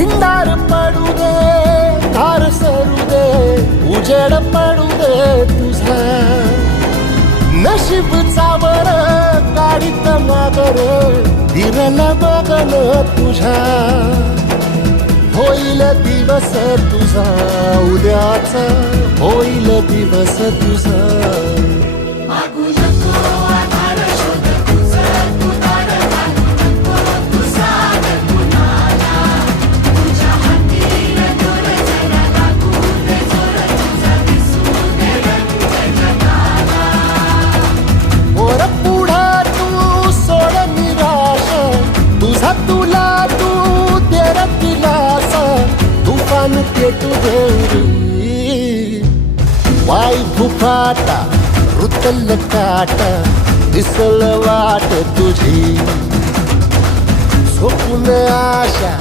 भिंडार पडू दे, धार सरू दे, उजेड पडू दे तुझा. नशीब चावर काढीत मागर, दिरल बगल तुझ्या. होईल दिवस तुझा उद्याचा, होईल दिवस तुझा. तुला तू तेर दिलास तुफान पेटू दे. वाई फुफाटा रुतल काटा, दिसल वाट तुझी. झोपून आशा